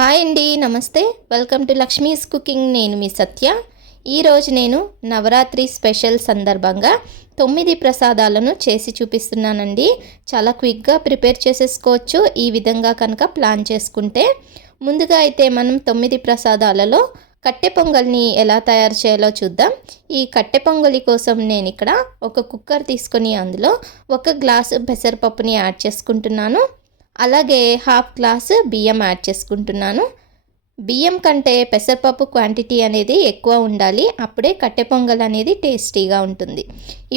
Hi అండి నమస్తే. Welcome to Lakshmi's cooking. నేను మీ సత్య. ఈరోజు నేను నవరాత్రి స్పెషల్ సందర్భంగా తొమ్మిది ప్రసాదాలను చేసి చూపిస్తున్నానండి. చాలా క్విక్గా ప్రిపేర్ చేసేసుకోవచ్చు. ఈ విధంగా కనుక ప్లాన్ చేసుకుంటే ముందుగా అయితే మనం తొమ్మిది ప్రసాదాలలో కట్టె పొంగల్ని ఎలా తయారు చేయాలో చూద్దాం. ఈ కట్టె పొంగలి కోసం నేను ఇక్కడ ఒక కుక్కర్ తీసుకొని అందులో ఒక గ్లాసు పెసరపప్పుని యాడ్ చేసుకుంటున్నాను. అలాగే హాఫ్ గ్లాస్ బియ్యం యాడ్ చేసుకుంటున్నాను. బియ్యం కంటే పెసరపప్పు క్వాంటిటీ అనేది ఎక్కువ ఉండాలి. అప్పుడే కట్టె పొంగల్ అనేది టేస్టీగా ఉంటుంది.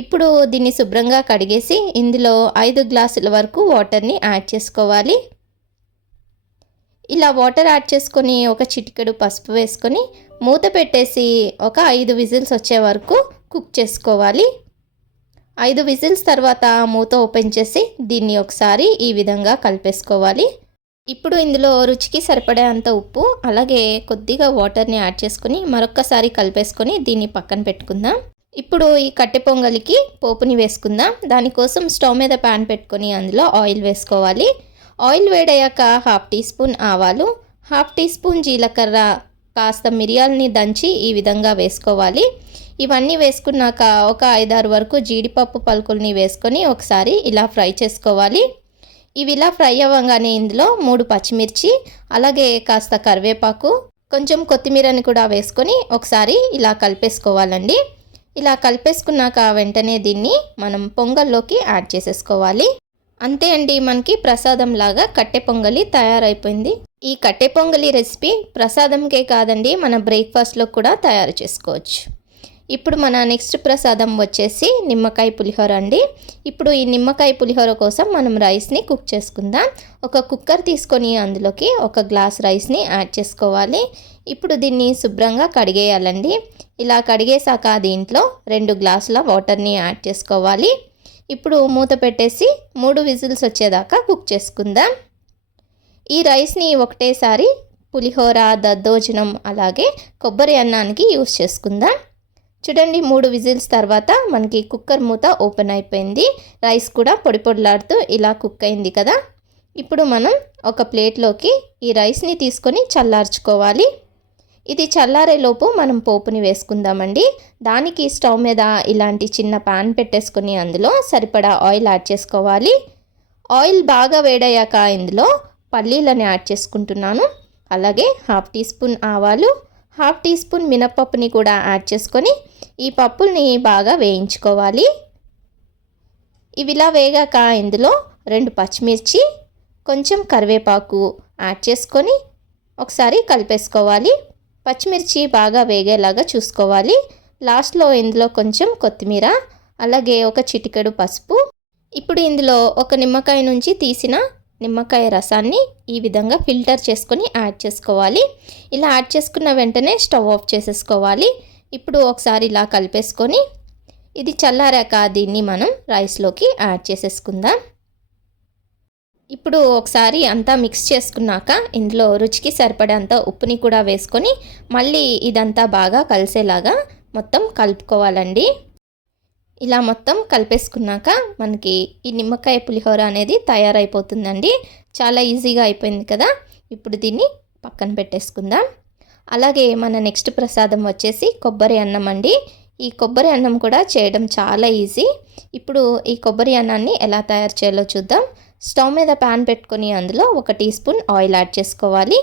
ఇప్పుడు దీన్ని శుభ్రంగా కడిగేసి ఇందులో ఐదు గ్లాసుల వరకు వాటర్ని యాడ్ చేసుకోవాలి. ఇలా వాటర్ యాడ్ చేసుకొని ఒక చిటికెడు పసుపు వేసుకొని మూత పెట్టేసి ఒక ఐదు విజిల్స్ వచ్చే వరకు కుక్ చేసుకోవాలి. ఐదు విజిల్స్ తర్వాత మూత ఓపెన్ చేసి దీన్ని ఒకసారి ఈ విధంగా కలిపేసుకోవాలి. ఇప్పుడు ఇందులో రుచికి సరిపడే అంత ఉప్పు అలాగే కొద్దిగా వాటర్ని యాడ్ చేసుకుని మరొక్కసారి కలిపేసుకొని దీన్ని పక్కన పెట్టుకుందాం. ఇప్పుడు ఈ కట్టె పొంగలికి పోపుని వేసుకుందాం. దానికోసం స్టవ్ మీద ప్యాన్ పెట్టుకొని అందులో ఆయిల్ వేసుకోవాలి. ఆయిల్ వేడయ్యాక హాఫ్ టీ స్పూన్ ఆవాలు హాఫ్ టీ స్పూన్ జీలకర్ర కాస్త మిరియాలని దంచి ఈ విధంగా వేసుకోవాలి. ఇవన్నీ వేసుకున్నాక ఒక ఐదారు వరకు జీడిపప్పు పలుకుల్ని వేసుకొని ఒకసారి ఇలా ఫ్రై చేసుకోవాలి. ఇవి ఇలా ఫ్రై అవ్వగానే ఇందులో మూడు పచ్చిమిర్చి అలాగే కాస్త కరివేపాకు కొంచెం కొత్తిమీరని కూడా వేసుకొని ఒకసారి ఇలా కలిపేసుకోవాలండి. ఇలా కలిపేసుకున్నాక వెంటనే దీన్ని మనం పొంగల్లోకి యాడ్ చేసేసుకోవాలి. అంతే అండి మనకి ప్రసాదం లాగా కట్టె పొంగలి తయారైపోయింది. ఈ కట్టె పొంగలి రెసిపీ ప్రసాదంకే కాదండి మన బ్రేక్ఫాస్ట్లో కూడా తయారు చేసుకోవచ్చు. ఇప్పుడు మన నెక్స్ట్ ప్రసాదం వచ్చేసి నిమ్మకాయ పులిహోర అండి. ఇప్పుడు ఈ నిమ్మకాయ పులిహోర కోసం మనం రైస్ని కుక్ చేసుకుందాం. ఒక కుక్కర్ తీసుకొని అందులోకి ఒక గ్లాస్ రైస్ని యాడ్ చేసుకోవాలి. ఇప్పుడు దీన్ని శుభ్రంగా కడిగేయాలండి. ఇలా కడిగేశాక దీంట్లో రెండు గ్లాసుల వాటర్ని యాడ్ చేసుకోవాలి. ఇప్పుడు మూత పెట్టేసి మూడు విజిల్స్ వచ్చేదాకా కుక్ చేసుకుందాం. ఈ రైస్ని ఒకటేసారి పులిహోర దద్దోజనం అలాగే కొబ్బరి అన్నానికి యూస్ చేసుకుందాం. చూడండి మూడు విజిల్స్ తర్వాత మనకి కుక్కర్ మూత ఓపెన్ అయిపోయింది. రైస్ కూడా పొడి పొడిలాడుతూ ఇలా కుక్ అయింది కదా. ఇప్పుడు మనం ఒక ప్లేట్లోకి ఈ రైస్ని తీసుకొని చల్లార్చుకోవాలి. ఇది చల్లారేలోపు మనం పోపుని వేసుకుందామండి. దానికి స్టవ్ మీద ఇలాంటి చిన్న పాన్ పెట్టేసుకొని అందులో సరిపడా ఆయిల్ యాడ్ చేసుకోవాలి. ఆయిల్ బాగా వేడయ్యాక ఇందులో పల్లీలని యాడ్ చేసుకుంటున్నాను. అలాగే హాఫ్ టీ స్పూన్ ఆవాలు హాఫ్ టీ స్పూన్ మినప్పప్పుని కూడా యాడ్ చేసుకొని ఈ పప్పుల్ని బాగా వేయించుకోవాలి. ఇవిలా వేగాక ఇందులో రెండు పచ్చిమిర్చి కొంచెం కరివేపాకు యాడ్ చేసుకొని ఒకసారి కలిపేసుకోవాలి. పచ్చిమిర్చి బాగా వేగేలాగా చూసుకోవాలి. లాస్ట్లో ఇందులో కొంచెం కొత్తిమీర అలాగే ఒక చిటికెడు పసుపు. ఇప్పుడు ఇందులో ఒక నిమ్మకాయ నుంచి తీసిన నిమ్మకాయ రసాన్ని ఈ విధంగా ఫిల్టర్ చేసుకొని యాడ్ చేసుకోవాలి. ఇలా యాడ్ చేసుకున్న వెంటనే స్టవ్ ఆఫ్ చేసేసుకోవాలి. ఇప్పుడు ఒకసారి ఇలా కలిపేసుకొని ఇది చల్లారాక దీన్ని మనం రైస్లోకి యాడ్ చేసేసుకుందాం. ఇప్పుడు ఒకసారి అంతా మిక్స్ చేసుకున్నాక ఇందులో రుచికి సరిపడేంత ఉప్పుని కూడా వేసుకొని మళ్ళీ ఇదంతా బాగా కలిసేలాగా మొత్తం కలుపుకోవాలండి. ఇలా మొత్తం కలిపేసుకున్నాక మనకి ఈ నిమ్మకాయ పులిహోర అనేది తయారైపోతుందండి. చాలా ఈజీగా అయిపోయింది కదా. ఇప్పుడు దీన్ని పక్కన పెట్టేసుకుందాం. అలాగే మన నెక్స్ట్ ప్రసాదం వచ్చేసి కొబ్బరి అన్నం అండి. ఈ కొబ్బరి అన్నం కూడా చేయడం చాలా ఈజీ. ఇప్పుడు ఈ కొబ్బరి అన్నాన్ని ఎలా తయారు చేయాలో చూద్దాం. స్టవ్ మీద ప్యాన్ పెట్టుకొని అందులో ఒక టీ స్పూన్ ఆయిల్ యాడ్ చేసుకోవాలి.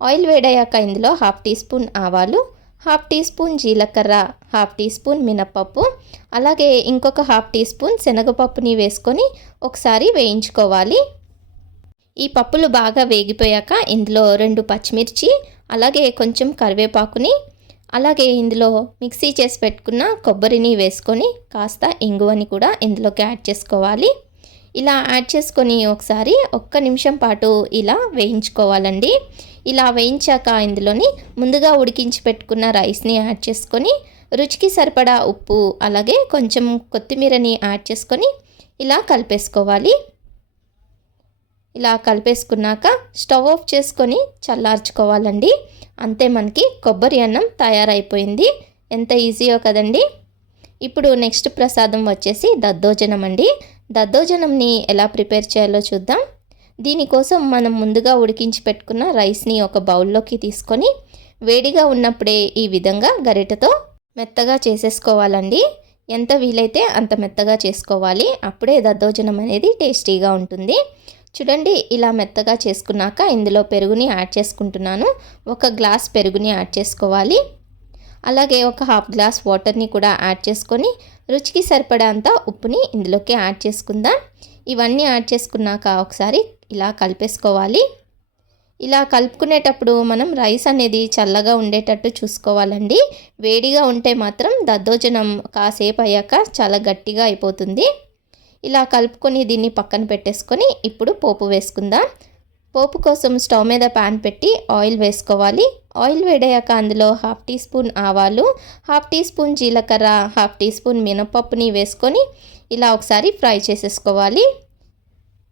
ఆయిల్ వేడయ్యాక ఇందులో హాఫ్ టీ స్పూన్ ఆవాలు హాఫ్ టీ స్పూన్ జీలకర్ర హాఫ్ టీ స్పూన్ మినపప్పు అలాగే ఇంకొక హాఫ్ టీ స్పూన్ శనగపప్పుని వేసుకొని ఒకసారి వేయించుకోవాలి. ఈ పప్పులు బాగా వేగిపోయాక ఇందులో రెండు పచ్చిమిర్చి అలాగే కొంచెం కరివేపాకుని అలాగే ఇందులో మిక్సీ చేసి పెట్టుకున్న కొబ్బరిని వేసుకొని కాస్త ఇంగువని కూడా ఇందులోకి యాడ్ చేసుకోవాలి. ఇలా యాడ్ చేసుకొని ఒకసారి ఒక్క నిమిషం పాటు ఇలా వేయించుకోవాలండి. ఇలా వేయించాక ఇందులోని ముందుగా ఉడికించి పెట్టుకున్న రైస్ని యాడ్ చేసుకొని రుచికి సరిపడా ఉప్పు అలాగే కొంచెం కొత్తిమీరని యాడ్ చేసుకొని ఇలా కలిపేసుకోవాలి. ఇలా కలిపేసుకున్నాక స్టవ్ ఆఫ్ చేసుకొని చల్లార్చుకోవాలండి. అంతే మనకి కొబ్బరి అన్నం తయారైపోయింది. ఎంత ఈజీయో కదండి. ఇప్పుడు నెక్స్ట్ ప్రసాదం వచ్చేసి దద్దోజనం అండి దద్దోజనంని ఎలా ప్రిపేర్ చేయాలో చూద్దాం. దీనికోసం మనం ముందుగా ఉడికించి పెట్టుకున్న రైస్ని ఒక బౌల్లోకి తీసుకొని వేడిగా ఉన్నప్పుడే ఈ విధంగా గరిటతో మెత్తగా చేసేసుకోవాలండి. ఎంత వీలైతే అంత మెత్తగా చేసుకోవాలి. అప్పుడే దద్దోజనం అనేది టేస్టీగా ఉంటుంది. చూడండి ఇలా మెత్తగా చేసుకున్నాక ఇందులో పెరుగుని యాడ్ చేసుకుంటున్నాను. ఒక గ్లాస్ పెరుగుని యాడ్ చేసుకోవాలి. అలాగే ఒక హాఫ్ గ్లాస్ వాటర్ని కూడా యాడ్ చేసుకొని రుచికి సరిపడేంత ఉప్పుని ఇందులోకి యాడ్ చేసుకుందాం. ఇవన్నీ యాడ్ చేసుకున్నాక ఒకసారి ఇలా కలిపేసుకోవాలి. ఇలా కలుపుకునేటప్పుడు మనం రైస్ అనేది చల్లగా ఉండేటట్టు చూసుకోవాలండి. వేడిగా ఉంటే మాత్రం దద్దోజనం కాసేపు అయ్యాక చాలా గట్టిగా అయిపోతుంది. ఇలా కలుపుకొని దీన్ని పక్కన పెట్టేసుకొని ఇప్పుడు పోపు వేసుకుందాం. పోపు కోసం స్టవ్ మీద ప్యాన్ పెట్టి ఆయిల్ వేసుకోవాలి. ఆయిల్ వేడయ్యాక అందులో హాఫ్ టీ స్పూన్ ఆవాలు హాఫ్ టీ స్పూన్ జీలకర్ర హాఫ్ టీ స్పూన్ మినపప్పుని వేసుకొని ఇలా ఒకసారి ఫ్రై చేసేసుకోవాలి.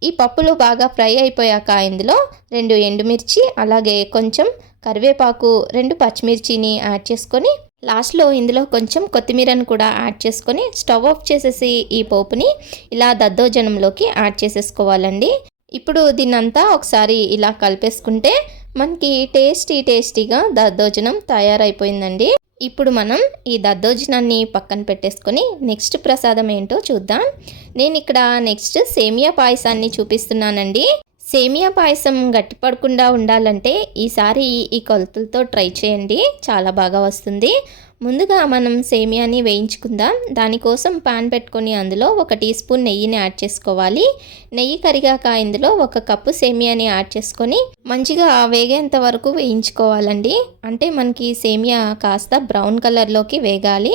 ఈ పప్పులు బాగా ఫ్రై అయిపోయాక ఇందులో రెండు ఎండుమిర్చి అలాగే కొంచెం కరివేపాకు రెండు పచ్చిమిర్చిని యాడ్ చేసుకొని లాస్ట్లో ఇందులో కొంచెం కొత్తిమీరను కూడా యాడ్ చేసుకొని స్టవ్ ఆఫ్ చేసేసి ఈ పోపుని ఇలా దద్దోజనంలోకి యాడ్ చేసేసుకోవాలండి. ఇప్పుడు దీన్నంతా ఒకసారి ఇలా కలిపేసుకుంటే మనకి టేస్టీ టేస్టీగా దద్దోజనం తయారైపోయిందండి. ఇప్పుడు మనం ఈ దద్దోజనాన్ని పక్కన పెట్టేసుకొని నెక్స్ట్ ప్రసాదం ఏంటో చూద్దాం. నేను ఇక్కడ నెక్స్ట్ సేమియా పాయసాన్ని చూపిస్తున్నానండి. సేమియా పాయసం గట్టిపడకుండా ఉండాలంటే ఈసారి ఈ కొలతలతో ట్రై చేయండి. చాలా బాగా వస్తుంది. ముందుగా మనం సేమియాని వేయించుకుందాం. దానికోసం పాన్ పెట్టుకొని అందులో ఒక టీ స్పూన్ నెయ్యిని యాడ్ చేసుకోవాలి. నెయ్యి కరిగాక ఇందులో ఒక కప్పు సేమియాని యాడ్ చేసుకొని మంచిగా వేగేంత వరకు వేయించుకోవాలండి. అంటే మనకి సేమియా కాస్త బ్రౌన్ కలర్లోకి వేగాలి.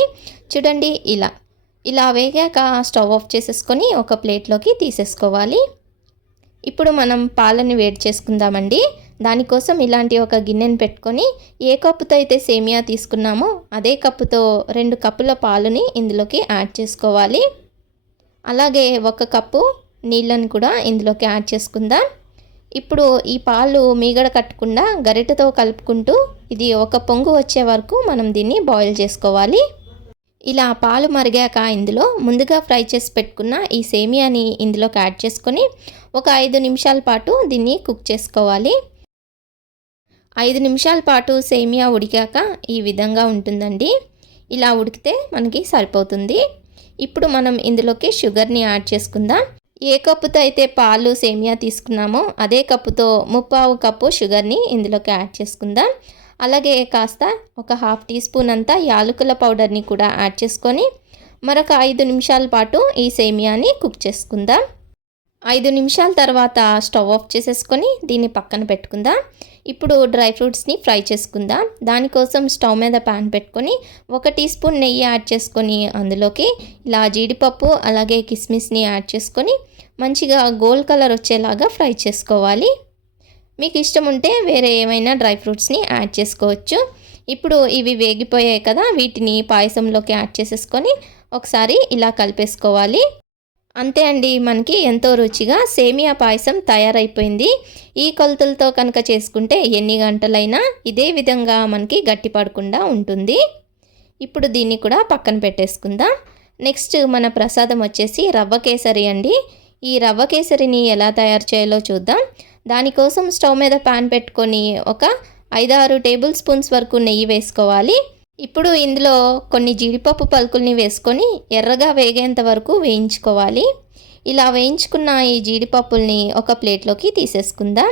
చూడండి ఇలా. ఇలా వేగాక స్టవ్ ఆఫ్ చేసేసుకొని ఒక ప్లేట్లోకి తీసేసుకోవాలి. ఇప్పుడు మనం పాలని వేడి చేసుకుందామండి. దానికోసం ఇలాంటి ఒక గిన్నెను పెట్టుకొని ఏ కప్పుతో అయితే సేమియా తీసుకున్నామో అదే కప్పుతో రెండు కప్పుల పాలుని ఇందులోకి యాడ్ చేసుకోవాలి. అలాగే ఒక కప్పు నీళ్ళని కూడా ఇందులోకి యాడ్ చేసుకుందాం. ఇప్పుడు ఈ పాలు మీగడ కట్టకుండా గరిటెతో కలుపుకుంటూ ఇది ఒక పొంగు వచ్చే వరకు మనం దీన్ని బాయిల్ చేసుకోవాలి. ఇలా పాలు మరిగాక ఇందులో ముందుగా ఫ్రై చేసి పెట్టుకున్న ఈ సేమియాని ఇందులోకి యాడ్ చేసుకొని ఒక ఐదు నిమిషాల పాటు దీన్ని కుక్ చేసుకోవాలి. ఐదు నిమిషాల పాటు సేమియా ఉడికాక ఈ విధంగా ఉంటుందండి. ఇలా ఉడికితే మనకి సరిపోతుంది. ఇప్పుడు మనం ఇందులోకి షుగర్ని యాడ్ చేసుకుందాం. ఏ కప్పుతో అయితే పాలు సేమియా తీసుకున్నామో అదే కప్పుతో ముప్పావు కప్పు షుగర్ని ఇందులోకి యాడ్ చేసుకుందాం. అలాగే కాస్త ఒక హాఫ్ టీ స్పూన్ అంతా యాలకుల పౌడర్ని కూడా యాడ్ చేసుకొని మరొక ఐదు నిమిషాల పాటు ఈ సేమియాని కుక్ చేసుకుందాం. ఐదు నిమిషాల తర్వాత స్టవ్ ఆఫ్ చేసేసుకొని దీన్ని పక్కన పెట్టుకుందాం. ఇప్పుడు డ్రై ఫ్రూట్స్ని ఫ్రై చేసుకుందాం. దానికోసం స్టవ్ మీద ప్యాన్ పెట్టుకొని ఒక టీ స్పూన్ నెయ్యి యాడ్ చేసుకొని అందులోకి ఇలా జీడిపప్పు అలాగే కిస్మిస్ని యాడ్ చేసుకొని మంచిగా గోల్డ్ కలర్ వచ్చేలాగా ఫ్రై చేసుకోవాలి. మీకు ఇష్టం ఉంటే వేరే ఏమైనా డ్రై ఫ్రూట్స్ని యాడ్ చేసుకోవచ్చు. ఇప్పుడు ఇవి వేగిపోయాయి కదా వీటిని పాయసంలోకి యాడ్ చేసేసుకొని ఒకసారి ఇలా కలిపేసుకోవాలి. అంతే అండి మనకి ఎంతో రుచిగా సేమియా పాయసం తయారైపోయింది. ఈ కొలతలతో కనుక చేసుకుంటే ఎన్ని గంటలైనా ఇదే విధంగా మనకి గట్టిపడకుండా ఉంటుంది. ఇప్పుడు దీన్ని కూడా పక్కన పెట్టేసుకుందాం. నెక్స్ట్ మన ప్రసాదం వచ్చేసి రవ్వ కేసరి అండి. ఈ రవ్వ కేసరిని ఎలా తయారు చేయాలో చూద్దాం. దానికోసం స్టవ్ మీద ప్యాన్ పెట్టుకొని ఒక ఐదారు టేబుల్ స్పూన్స్ వరకు నెయ్యి వేసుకోవాలి. ఇప్పుడు ఇందులో కొన్ని జీడిపప్పు పలుకుల్ని వేసుకొని ఎర్రగా వేగేంత వరకు వేయించుకోవాలి. ఇలా వేయించుకున్న ఈ జీడిపప్పుల్ని ఒక ప్లేట్లోకి తీసేసుకుందాం.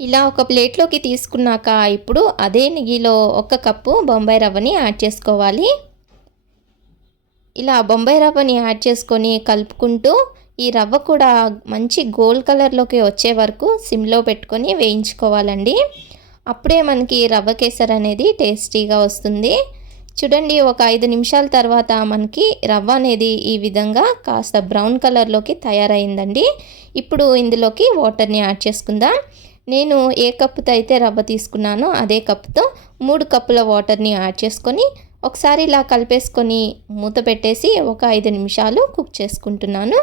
ఇలా ఒక ప్లేట్లోకి తీసుకున్నాక ఇప్పుడు అదే నెయ్యిలో ఒక కప్పు బొంబాయి రవ్వని యాడ్ చేసుకోవాలి. ఇలా బొంబాయి రవ్వని యాడ్ చేసుకొని కలుపుకుంటూ ఈ రవ్వ కూడా మంచి గోల్డ్ కలర్లోకి వచ్చే వరకు సిమ్లో పెట్టుకొని వేయించుకోవాలండి. అప్పుడే మనకి రవ్వ కేసర్ అనేది టేస్టీగా వస్తుంది. చూడండి ఒక ఐదు నిమిషాల తర్వాత మనకి రవ్వ అనేది ఈ విధంగా కాస్త బ్రౌన్ కలర్లోకి తయారైందండి. ఇప్పుడు ఇందులోకి వాటర్ని యాడ్ చేసుకుందాం. నేను ఏ కప్పుతో అయితే రవ్వ తీసుకున్నానో అదే కప్పుతో మూడు కప్పుల వాటర్ని యాడ్ చేసుకొని ఒకసారి ఇలా కలిపేసుకొని మూత పెట్టేసి ఒక ఐదు నిమిషాలు కుక్ చేసుకుంటున్నాను.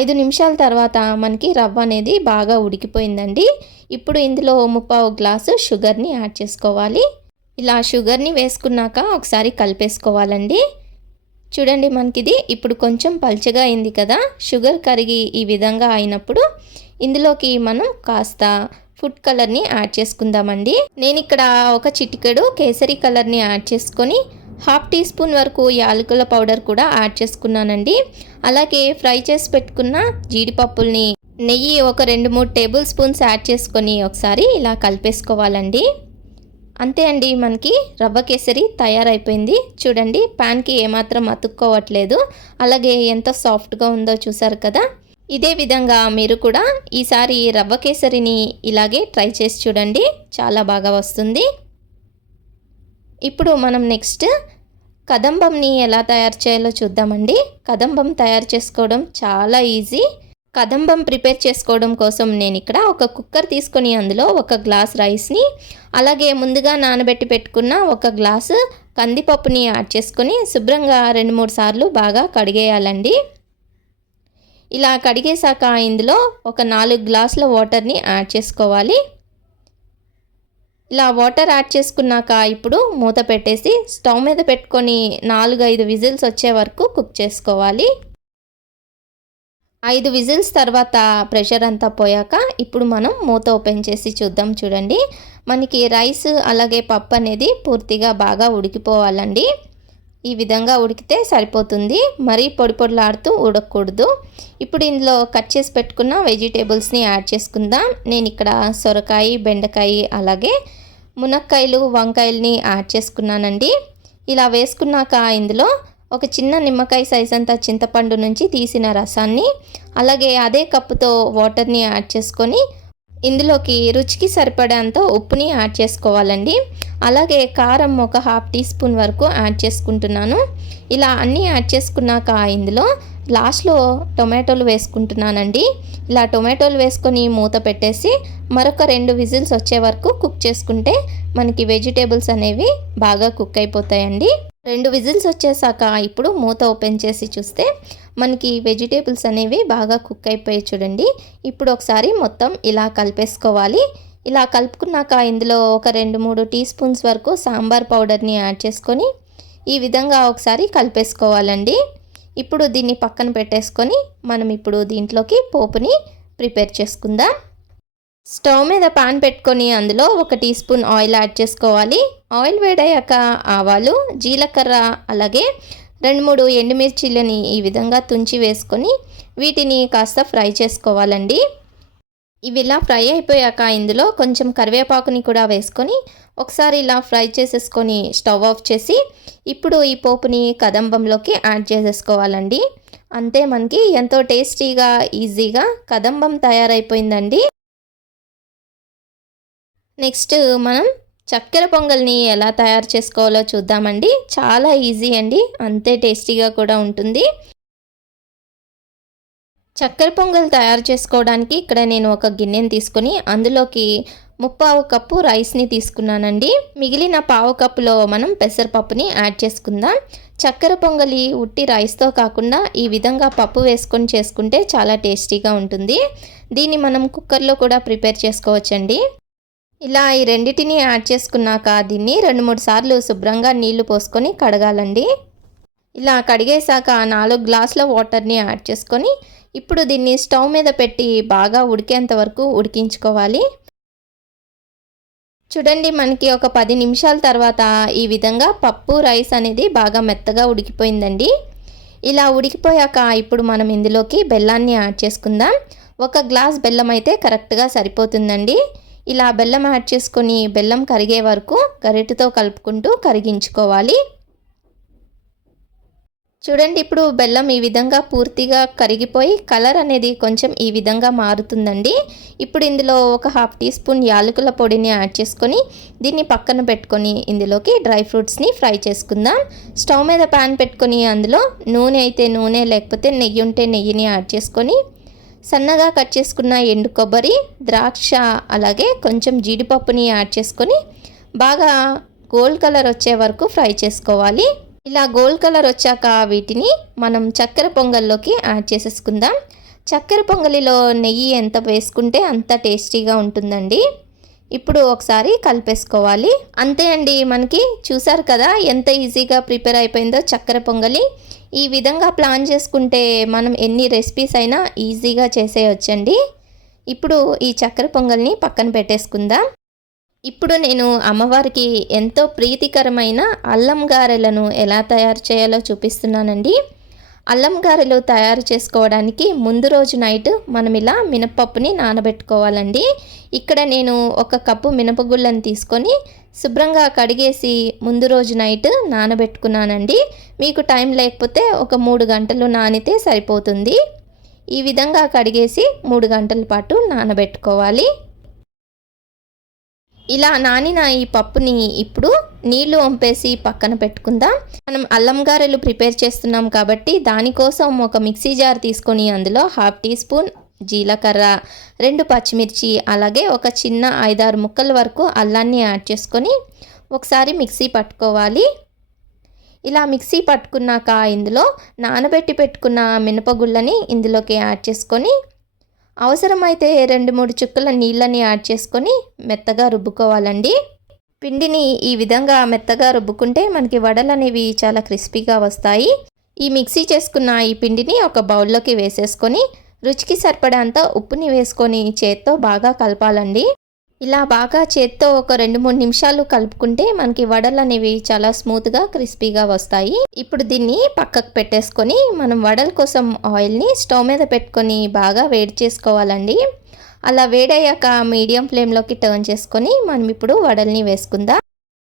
ఐదు నిమిషాల తర్వాత మనకి రవ్వ అనేది బాగా ఉడికిపోయిందండి. ఇప్పుడు ఇందులో ముప్పావు గ్లాసు షుగర్ని యాడ్ చేసుకోవాలి. ఇలా షుగర్ని వేసుకున్నాక ఒకసారి కలిపేసుకోవాలండి. చూడండి మనకి ఇది ఇప్పుడు కొంచెం పల్చగా అయింది కదా. షుగర్ కరిగి ఈ విధంగా అయినప్పుడు ఇందులోకి మనం కాస్త ఫుడ్ కలర్ని యాడ్ చేసుకుందామండి. నేను ఇక్కడ ఒక చిటికెడు కేసరి కలర్ని యాడ్ చేసుకొని హాఫ్ టీ స్పూన్ వరకు యాలకుల పౌడర్ కూడా యాడ్ చేసుకున్నానండి. అలాగే ఫ్రై చేసి పెట్టుకున్న జీడిపప్పుల్ని నెయ్యి ఒక రెండు మూడు టేబుల్ స్పూన్స్ యాడ్ చేసుకొని ఒకసారి ఇలా కలిపేసుకోవాలండి. అంతే అండి మనకి రవ్వ కేసరి తయారైపోయింది. చూడండి ప్యాన్కి ఏమాత్రం అతుక్కోవట్లేదు. అలాగే ఎంత సాఫ్ట్గా ఉందో చూసారు కదా. ఇదే విధంగా మీరు కూడా ఈసారి రవ్వ కేసరిని ఇలాగే ట్రై చేసి చూడండి. చాలా బాగా వస్తుంది. ఇప్పుడు మనం నెక్స్ట్ కదంబంని ఎలా తయారు చేయాలో చూద్దామండి. కదంబం తయారు చేసుకోవడం చాలా ఈజీ కదంబం ప్రిపేర్ చేసుకోవడం కోసం నేను ఇక్కడ ఒక కుక్కర్ తీసుకొని అందులో ఒక గ్లాస్ రైస్ని అలాగే ముందుగా నానబెట్టి పెట్టుకున్న ఒక గ్లాసు కందిపప్పుని యాడ్ చేసుకొని శుభ్రంగా రెండు మూడు సార్లు బాగా కడిగేయాలండి. ఇలా కడిగేశాక ఇందులో ఒక నాలుగు గ్లాసుల వాటర్ని యాడ్ చేసుకోవాలి. ఇలా వాటర్ యాడ్ చేసుకున్నాక ఇప్పుడు మూత పెట్టేసి స్టవ్ మీద పెట్టుకొని నాలుగు ఐదు విజిల్స్ వచ్చే వరకు కుక్ చేసుకోవాలి. ఐదు విజిల్స్ తర్వాత ప్రెషర్ అంతా పోయాక ఇప్పుడు మనం మూత ఓపెన్ చేసి చూద్దాం చూడండి. మనకి రైస్ అలాగే పప్పు అనేది పూర్తిగా బాగా ఉడికిపోవాలండి. ఈ విధంగా ఉడికితే సరిపోతుంది. మరీ పొడి పొడిలాడుతూ ఉడకకూడదు ఇప్పుడు ఇందులో కట్ చేసి పెట్టుకున్న వెజిటేబుల్స్ని యాడ్ చేసుకుందాం. నేను ఇక్కడ సొరకాయ బెండకాయ అలాగే మునక్కాయలు వంకాయలని యాడ్ చేసుకున్నానండి. ఇలా వేసుకున్నాక ఇందులో ఒక చిన్న నిమ్మకాయ సైజ్ అంతా చింతపండు నుంచి తీసిన రసాన్ని అలాగే అదే కప్పుతో వాటర్ని యాడ్ చేసుకొని ఇందులోకి రుచికి సరిపడేంత ఉప్పుని యాడ్ చేసుకోవాలండి. అలాగే కారం ఒక హాఫ్ టీ స్పూన్ వరకు యాడ్ చేసుకుంటున్నాను. ఇలా అన్నీ యాడ్ చేసుకున్నాక ఇందులో లాస్ట్లో టొమాటోలు వేసుకుంటున్నానండి. ఇలా టొమాటోలు వేసుకొని మూత పెట్టేసి మరొక రెండు విజిల్స్ వచ్చే వరకు కుక్ చేసుకుంటే మనకి వెజిటేబుల్స్ అనేవి బాగా కుక్ అయిపోతాయండి. రెండు విజిల్స్ వచ్చేసాక ఇప్పుడు మూత ఓపెన్ చేసి చూస్తే మనకి వెజిటేబుల్స్ అనేవి బాగా కుక్ అయిపోయి చూడండి. ఇప్పుడు ఒకసారి మొత్తం ఇలా కలిపేసుకోవాలి. ఇలా కలుపుకున్నాక ఇందులో ఒక రెండు మూడు టీ స్పూన్స్ వరకు సాంబార్ పౌడర్ని యాడ్ చేసుకొని ఈ విధంగా ఒకసారి కలిపేసుకోవాలండి. ఇప్పుడు దీన్ని పక్కన పెట్టేసుకొని మనం ఇప్పుడు దీంట్లోకి పోపుని ప్రిపేర్ చేసుకుందాం. స్టవ్ మీద పాన్ పెట్టుకొని అందులో ఒక టీ స్పూన్ ఆయిల్ యాడ్ చేసుకోవాలి. ఆయిల్ వేడయ్యాక ఆవాలు జీలకర్ర అలాగే రెండు మూడు ఎండుమిర్చిలని ఈ విధంగా తుంచి వేసుకొని వీటిని కాస్త ఫ్రై చేసుకోవాలండి. ఇవి ఇలా ఫ్రై అయిపోయాక ఇందులో కొంచెం కరివేపాకుని కూడా వేసుకొని ఒకసారి ఇలా ఫ్రై చేసేసుకొని స్టవ్ ఆఫ్ చేసి ఇప్పుడు ఈ పోపుని కదంబంలోకి యాడ్ చేసేసుకోవాలండి. అంతే మనకి ఎంతో టేస్టీగా ఈజీగా కదంబం తయారైపోయిందండి. నెక్స్ట్ మనం చక్కెర పొంగల్ని ఎలా తయారు చేసుకోవాలో చూద్దామండి. చాలా ఈజీ అండి. అంతే టేస్టీగా కూడా ఉంటుంది. చక్కెర పొంగల్ తయారు చేసుకోవడానికి ఇక్కడ నేను ఒక గిన్నెని తీసుకొని అందులోకి ముప్పావు కప్పు రైస్ని తీసుకున్నానండి. మిగిలిన పావు కప్పులో మనం పెసరపప్పుని యాడ్ చేసుకుందాం. చక్కెర పొంగలి ఉట్టి రైస్తో కాకుండా ఈ విధంగా పప్పు వేసుకొని చేసుకుంటే చాలా టేస్టీగా ఉంటుంది. దీన్ని మనం కుక్కర్లో కూడా ప్రిపేర్ చేసుకోవచ్చండి. ఇలా ఈ రెండింటిని యాడ్ చేసుకున్నాక దీన్ని రెండు మూడు సార్లు శుభ్రంగా నీళ్ళు పోసుకొని కడగాలండి. ఇలా కడిగేశాక నాలుగు గ్లాసుల వాటర్ని యాడ్ చేసుకొని ఇప్పుడు దీన్ని స్టవ్ మీద పెట్టి బాగా ఉడికేంత వరకు ఉడికించుకోవాలి. చూడండి మనకి ఒక పది నిమిషాల తర్వాత ఈ విధంగా పప్పు రైస్ అనేది బాగా మెత్తగా ఉడికిపోయిందండి. ఇలా ఉడికిపోయాక ఇప్పుడు మనం ఇందులోకి బెల్లాన్ని యాడ్ చేసుకుందాం. ఒక గ్లాస్ బెల్లం అయితే కరెక్ట్గా సరిపోతుందండి. ఇలా బెల్లం యాడ్ చేసుకొని బెల్లం కరిగే వరకు గరిటతో కలుపుకుంటూ కరిగించుకోవాలి. చూడండి ఇప్పుడు బెల్లం ఈ విధంగా పూర్తిగా కరిగిపోయి కలర్ అనేది కొంచెం ఈ విధంగా మారుతుందండి. ఇప్పుడు ఇందులో ఒక హాఫ్ టీ స్పూన్ యాలకుల పొడిని యాడ్ చేసుకొని దీన్ని పక్కన పెట్టుకొని ఇందులోకి డ్రై ఫ్రూట్స్ని ఫ్రై చేసుకుందాం. స్టవ్ మీద ప్యాన్ పెట్టుకొని అందులో నూనె అయితే నూనె లేకపోతే నెయ్యి ఉంటే నెయ్యిని యాడ్ చేసుకొని సన్నగా కట్ చేసుకున్న ఎండు కొబ్బరి ద్రాక్ష అలాగే కొంచెం జీడిపప్పుని యాడ్ చేసుకొని బాగా గోల్డ్ కలర్ వచ్చే వరకు ఫ్రై చేసుకోవాలి. ఇలా గోల్డ్ కలర్ వచ్చాక వీటిని మనం చక్కెర పొంగల్లోకి యాడ్ చేసేసుకుందాం. చక్కెర పొంగలిలో నెయ్యి ఎంత వేసుకుంటే అంత టేస్టీగా ఉంటుందండి. ఇప్పుడు ఒకసారి కలిపేసుకోవాలి. అంతే అండి మనకి చూసారు కదా ఎంత ఈజీగా ప్రిపేర్ అయిపోయిందో చక్కెర పొంగలి. ఈ విధంగా ప్లాన్ చేసుకుంటే మనం ఎన్ని రెసిపీస్ అయినా ఈజీగా చేసేయొచ్చండి. ఇప్పుడు ఈ చక్కెర పొంగల్ని పక్కన పెట్టేసుకుందాం. ఇప్పుడు నేను అమ్మవారికి ఎంతో ప్రీతికరమైన అల్లం గారెలను ఎలా తయారు చేయాలో చూపిస్తున్నానండి. అల్లం గారెలు తయారు చేసుకోవడానికి ముందు రోజు నైట్ మనం ఇలా మినపప్పుని నానబెట్టుకోవాలండి. ఇక్కడ నేను ఒక కప్పు మినపగుళ్ళని తీసుకొని శుభ్రంగా కడిగేసి ముందు రోజు నైట్ నానబెట్టుకున్నానండి. మీకు టైం లేకపోతే ఒక మూడు గంటలు నానితే సరిపోతుంది. ఈ విధంగా కడిగేసి మూడు గంటల పాటు నానబెట్టుకోవాలి. ఇలా నానిన ఈ పప్పుని ఇప్పుడు నీళ్ళు వంపేసి పక్కన పెట్టుకుందాం. మనం అల్లం గారెలు ప్రిపేర్ చేస్తున్నాం కాబట్టి దానికోసం ఒక మిక్సీ జార్ తీసుకొని అందులో హాఫ్ టీ స్పూన్ జీలకర్ర రెండు పచ్చిమిర్చి అలాగే ఒక చిన్న ఐదారు ముక్కల వరకు అల్లాన్ని యాడ్ చేసుకొని ఒకసారి మిక్సీ పట్టుకోవాలి. ఇలా మిక్సీ పట్టుకున్నాక ఇందులో నానబెట్టి పెట్టుకున్న మినపగుళ్ళని ఇందులోకి యాడ్ చేసుకొని అవసరమైతే రెండు మూడు చుక్కల నీళ్ళని యాడ్ చేసుకొని మెత్తగా రుబ్బుకోవాలండి. పిండిని ఈ విధంగా మెత్తగా రుబ్బుకుంటే మనకి వడలు అనేవి చాలా క్రిస్పీగా వస్తాయి. ఈ మిక్సీ చేసుకున్న ఈ పిండిని ఒక బౌల్లోకి వేసేసుకొని రుచికి సరిపడంత ఉప్పుని వేసుకొని చేత్తో బాగా కలపాలండి. ఇలా బాగా చేత్తో ఒక రెండు మూడు నిమిషాలు కలుపుకుంటే మనకి వడలు అనేవి చాలా స్మూత్గా క్రిస్పీగా వస్తాయి. ఇప్పుడు దీన్ని పక్కకు పెట్టేసుకొని మనం వడల కోసం ఆయిల్ని స్టవ్ మీద పెట్టుకొని బాగా వేడి చేసుకోవాలండి. అలా వేడయ్యాక మీడియం ఫ్లేమ్లోకి టర్న్ చేసుకొని మనం ఇప్పుడు వడల్ని వేసుకుందాం.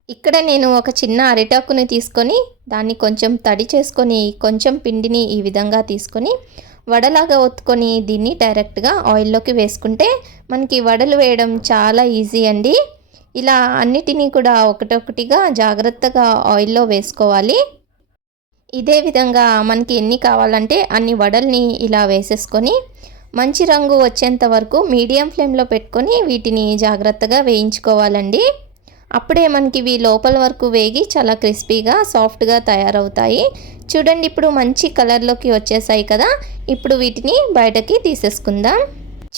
ఇక్కడ నేను ఒక చిన్న అరిటాకుని తీసుకొని దాన్ని కొంచెం తడి చేసుకొని కొంచెం పిండిని ఈ విధంగా తీసుకొని వడలాగా ఒత్తుకొని దీన్ని డైరెక్ట్గా ఆయిల్లోకి వేసుకుంటే మనకి వడలు వేయడం చాలా ఈజీ అండి. ఇలా అన్నిటినీ కూడా ఒకటొకటిగా జాగ్రత్తగా ఆయిల్లో వేసుకోవాలి. ఇదే విధంగా మనకి ఎన్ని కావాలంటే అన్ని వడల్ని ఇలా వేసేసుకొని మంచి రంగు వచ్చేంత వరకు మీడియం ఫ్లేమ్లో పెట్టుకొని వీటిని జాగ్రత్తగా వేయించుకోవాలండి. అప్పుడే మనకి ఇవి లోపల వరకు వేగి చాలా క్రిస్పీగా సాఫ్ట్గా తయారవుతాయి. చూడండి ఇప్పుడు మంచి కలర్లోకి వచ్చేసాయి కదా. ఇప్పుడు వీటిని బయటకి తీసేసుకుందాం.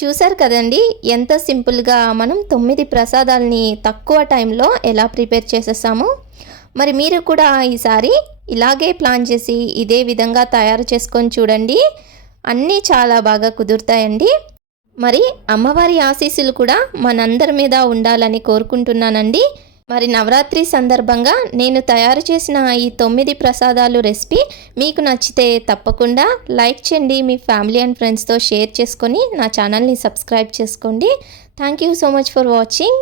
చూసారు కదండి ఎంత సింపుల్గా మనం తొమ్మిది ప్రసాదాలని తక్కువ టైంలో ఎలా ప్రిపేర్ చేసేసాము. మరి మీరు కూడా ఈసారి ఇలాగే ప్లాన్ చేసి ఇదే విధంగా తయారు చేసుకొని చూడండి. అన్నీ చాలా బాగా కుదురుతాయండి. మరి అమ్మవారి ఆశీస్సులు కూడా మనందరి మీద ఉండాలని కోరుకుంటున్నానండి. మరి నవరాత్రి సందర్భంగా నేను తయారు చేసిన ఈ తొమ్మిది ప్రసాదాలు రెసిపీ మీకు నచ్చితే తప్పకుండా లైక్ చేయండి మీ ఫ్యామిలీ అండ్ ఫ్రెండ్స్తో షేర్ చేసుకొని నా ఛానల్ని సబ్స్క్రైబ్ చేసుకోండి. Thank you so much for watching.